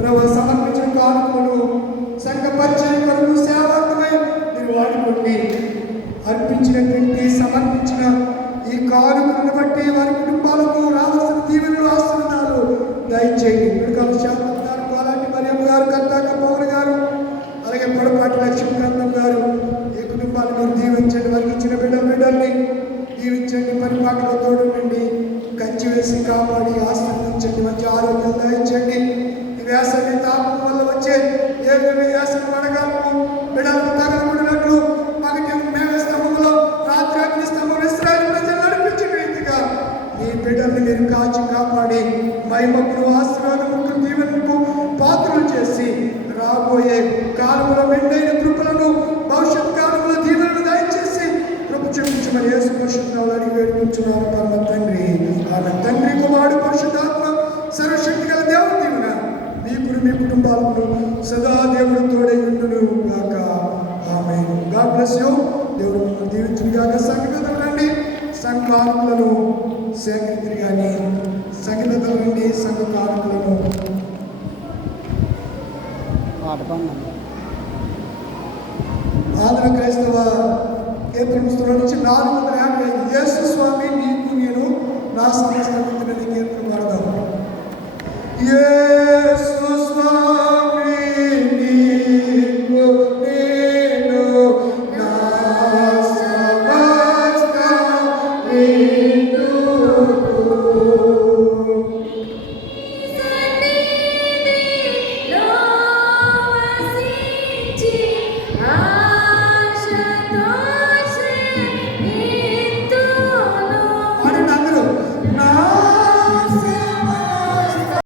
ప్రభు సమర్పించిన కానుకలను సంఘ పరిచయం కొరకు సేవార్థమై మీరు వాడుకోండి. అర్పించినటువంటి సమర్పించిన ఈ కానుకలను బట్టి వారి కుటుంబాలకు రావాల్సిన దీవెనలు ఆశీర్వాదాలు దయచేయండి. విడుదల శాంతం గారు, కోలాటి మరియమ్మ గారు, కర్తాక పవన్ గారు, అలాగే పొడపాటి లక్ష్మీకాంతం గారు, ఈ కుటుంబాలను మీరు దీవించండి. వారికి ఇచ్చిన బిడ్డల్ని దీవించండి. పరిపాటిలో తోడుండండి. కంచి వేసి కాపాడి ఆశీర్వదించండి. మంచి ఆరోగ్యం దయచేయండి. ఈ వేసవి తాపం వల్ల వచ్చే ఏ వేసవి వడగాలను బిడ్డలకు తగలబడినట్లు మనకి మేఘస్తంభంలో రాత్రి అగ్నిస్తంభం ఇశ్రాయేలు ప్రజలు నడిపించిన రీతిగా ఈ బిడ్డల్ని మీరు కాచి కాపాడి మహిమకు ఆశీర్వాదముకు దీవెనకు పాత్రలు చేసి రాబోయే కాలంలో మెండైన కృపలను భవిష్యత్ కాలంలో దీవెనలు దయచేసి కృప చూపించమని యేసు పరిశుద్ధంలో వేడుకుంటున్నారు పరమ తండ్రి. ఆమె తండ్రి, కుమారుడు, పరిశుద్ధాత్మ సర్వశక్తి గల దేవుని దీవెన మీకు మీ కుటుంబాలకు సదా దేవుడు తోడై ఉండును గాక. ఆమేన్. God bless you. దేవుడు మిమ్మల్ని దీవించును గాక. సంగీతం రండి, సంఘ కానుకలను సేకరించరు కానీ సంగీతం రండి, సంఘ కానుకలను ఆంధ్ర క్రైస్తవ కీర్తన పుస్తకం నుంచి 450 యేసు స్వామి నీకు నేను నా సమస్త కీర్తన పాడదాం.